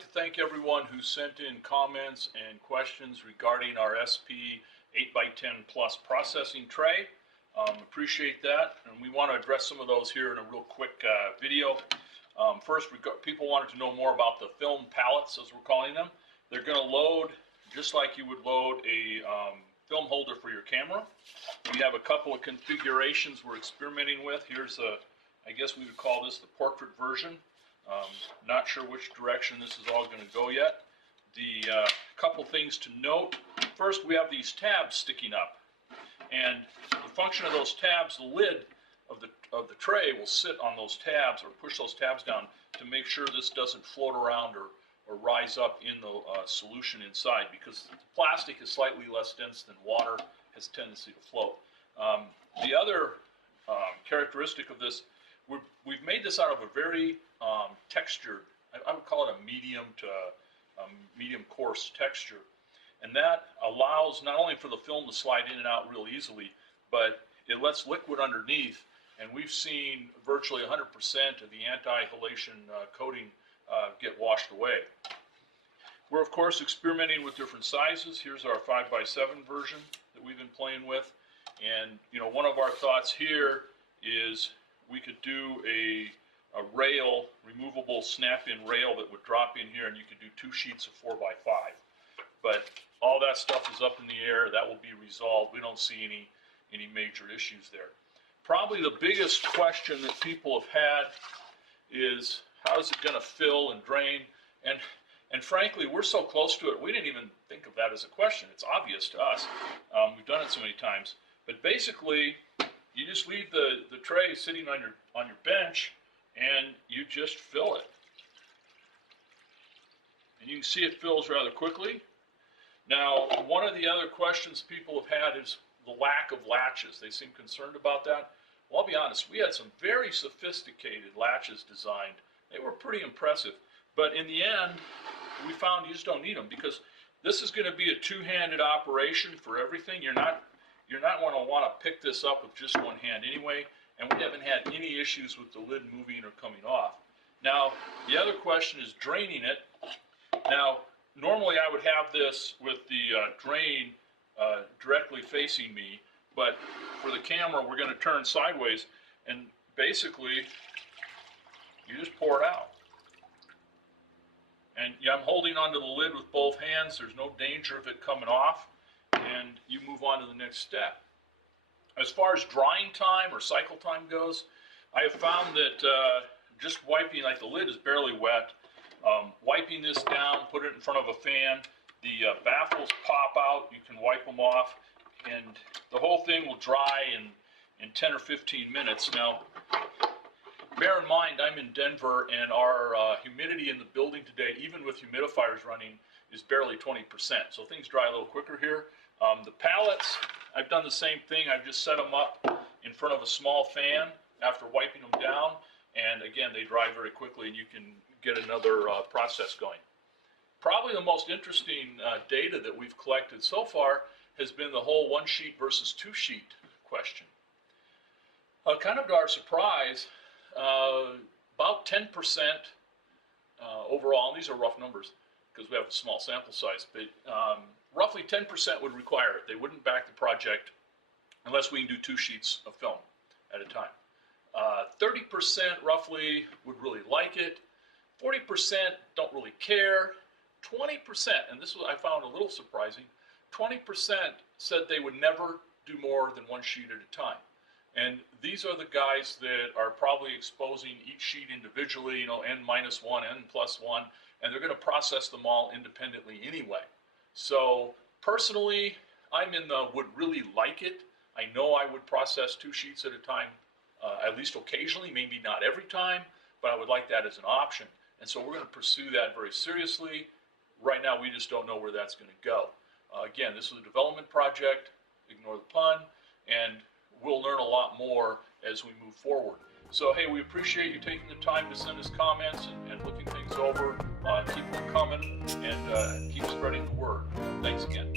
like to thank everyone who sent in comments and questions regarding our SP 8x10 Plus processing tray. Appreciate that, and we want to address some of those here in a real quick video. First, people wanted to know more about the film pallets, as we're calling them. They're going to load just like you would load a film holder for your camera. We have a couple of configurations we're experimenting with. Here's I guess we would call this the portrait version. Not sure which direction this is all going to go yet. The couple things to note. First, we have these tabs sticking up, and the function of those tabs, the lid of the tray will sit on those tabs or push those tabs down to make sure this doesn't float around or rise up in the solution inside, because the plastic is slightly less dense than water, has a tendency to float. The other characteristic of this, we've made this out of a very textured, I would call it a medium to medium coarse texture, and that allows not only for the film to slide in and out real easily, but it lets liquid underneath, and we've seen virtually 100% of the anti-halation coating get washed away. We're of course experimenting with different sizes. Here's our 5x7 version that we've been playing with, and one of our thoughts here is we could do a rail, removable snap-in rail that would drop in here, and you could do 2 sheets of 4x5. But all that stuff is up in the air. That will be resolved. We don't see any major issues there. Probably the biggest question that people have had is, how is it going to fill and drain? And frankly, we're so close to it, we didn't even think of that as a question. It's obvious to us. We've done it so many times. But basically, you just leave the tray sitting on your bench, and you just fill it. And you can see it fills rather quickly. Now, one of the other questions people have had is the lack of latches. They seem concerned about that. Well, I'll be honest, we had some very sophisticated latches designed. They were pretty impressive. But in the end, we found you just don't need them, because this is going to be a two-handed operation for everything. You're not going to want to pick this up with just one hand anyway, and we haven't had any issues with the lid moving or coming off. Now, the other question is draining it. Now, normally I would have this with the drain directly facing me, but for the camera we're going to turn sideways, and basically you just pour it out. And yeah, I'm holding onto the lid with both hands. There's no danger of it coming off, and you move on to the next step. As far as drying time or cycle time goes, I have found that just wiping, like the lid is barely wet, wiping this down, put it in front of a fan, the baffles pop out, you can wipe them off, and the whole thing will dry in 10 or 15 minutes. Now, bear in mind, I'm in Denver, and our humidity in the building today, even with humidifiers running, is barely 20%, so things dry a little quicker here. The pallets, I've done the same thing. I've just set them up in front of a small fan after wiping them down, and again, they dry very quickly, and you can get another process going. Probably the most interesting data that we've collected so far has been the whole 1-sheet versus 2-sheet question. Kind of to our surprise, about 10% overall, and these are rough numbers because we have a small sample size, but roughly 10% would require it. They wouldn't back the project unless we can do 2 sheets of film at a time. 30% roughly would really like it. 40% don't really care. 20%, and this was, I found a little surprising, 20% said they would never do more than 1 sheet at a time. And these are the guys that are probably exposing each sheet individually, n-1, n+1, and they're going to process them all independently anyway. So personally, I'm in the would really like it. I know I would process 2 sheets at a time, at least occasionally, maybe not every time, but I would like that as an option. And so we're going to pursue that very seriously. Right now, we just don't know where that's going to go. Again, this is a development project, ignore the pun, and we'll learn a lot more as we move forward. So, hey, we appreciate you taking the time to send us comments and looking things over. Keep them coming, and keep spreading the word. Thanks again.